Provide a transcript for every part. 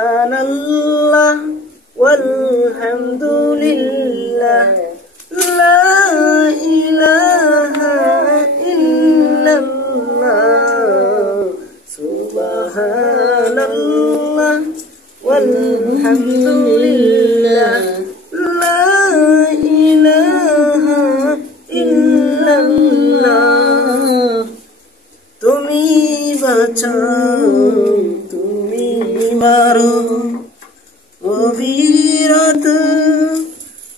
Subhanallah walhamdulillah la ilaha illallah. Subhanallah walhamdulillah la ilaha illallah. তুমি বাঁচাও তুমি মারো অবিরত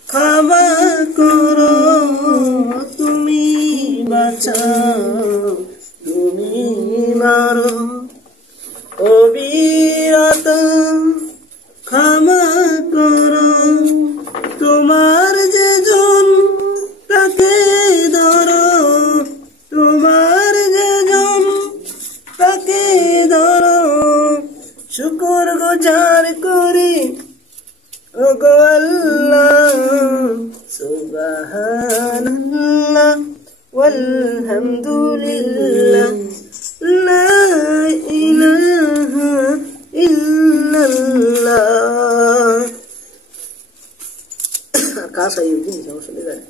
ক্ষমা করো তুমি বাঁচাও তুমি মারো অবিরত ক্ষমা করো তোমার যে জন তাকে ধরো তোমার যে জন তাকে ধরো শুকর গুজার করি ওগো আল্লাহ সুবহানাল্লাহ walhamdulillah la ilaha illallah কাজ হয় এই জিনিস আমার চলে যায়